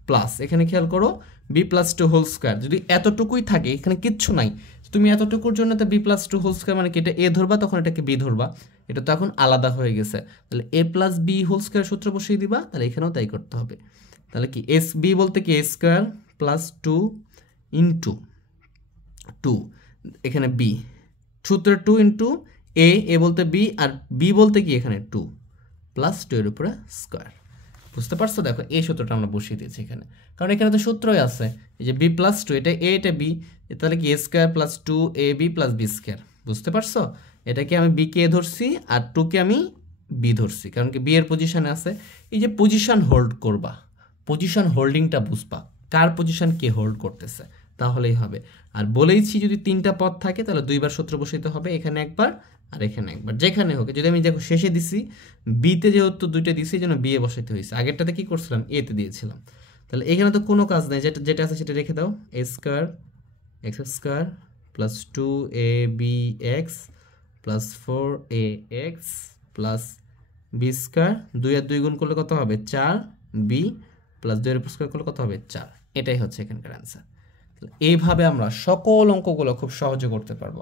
প্লাস। এখানে খেয়াল করো b প্লাস 2 হোল স্কোয়ার, যদি এতটুকুই থাকে এখানে কিচ্ছু নাই, তুমি এতটুকুর জন্য তো b প্লাস 2 হোল স্কোয়ার মানে কি এটা a ধরবা, তখন এটাকে b ধরবা, এটা তো এখন আলাদা হয়ে গেছে, তাহলে a plus b whole square সূত্র বসিয়ে দিবা, তাহলে এখানেও তাই করতে হবে। তাহলে কি এস বি বলতে কি a স্কোয়ার প্লাস 2 ইন্টু 2, এখানে b সূত্রে 2 ইন্টু এ বলতে b আর b বলতে কি এখানে 2 প্লাস 2 এর উপরে স্কোয়ার, বুঝতে পারছো? দেখো এই সূত্রটা আমরা বসিয়ে দিয়েছি এখানে, কারণ এখানে তো সূত্রই আছে, এই যে বি প্লাস 2 এটা এ এটা বি, তাহলে কি A square plus 2ab plus B square, বুঝতে পারছো? এটাকে আমি বি কে ধরছি আর 2 কে আমি বি ধরছি, কারণ কি বি এর পজিশনে আছে। এই যে পজিশন হোল্ড করবা, পজিশন হোল্ডিংটা বুঝবা, কার পজিশন কে হোল্ড করতেছে, তাহলেই হবে। আর বলেইছি যদি 3টা পদ থাকে তাহলে 2বার সূত্র বসাইতে হবে, এখানে একবার আর এখানে একবার, যেখানে হোক। যদি আমি দেখো শেষে দিছি বিতে যেহেতু 2টা দিছি এই জন্য বি এ বসাইতে হয়েছে, আগেরটাতে কি করছিলাম এতে দিয়েছিলাম, তাহলে এখানে তো কোনো কাজ নেই, যেটা যেটা আছে সেটা রেখে দাও, A square X square plus 2ab(x) plus 4ax plus B square, 2 আর 2 গুণ করলে কত হবে 4b প্লাস 2 এর উপর স্কোয়ার করলে কত হবে 4, এটাই হচ্ছে এখানকার অ্যান্সার। এইভাবে আমরা সকল অঙ্কগুলো খুব সহজে করতে পারবো।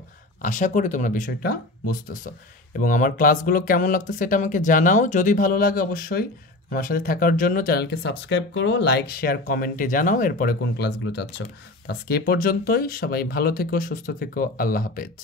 আশা করি তোমরা বিষয়টা বুঝতেছো, এবং আমার ক্লাসগুলো কেমন লাগতেছে এটা আমাকে জানাও, যদি ভালো লাগে অবশ্যই আমার সাথে থাকার জন্য চ্যানেলকে সাবস্ক্রাইব করো, লাইক শেয়ার কমেন্টে জানাও এরপরে কোন ক্লাসগুলো চাচ্ছ। আজকে এই পর্যন্তই, সবাই ভালো থেকো, সুস্থ থেকো, আল্লাহ হাফেজ।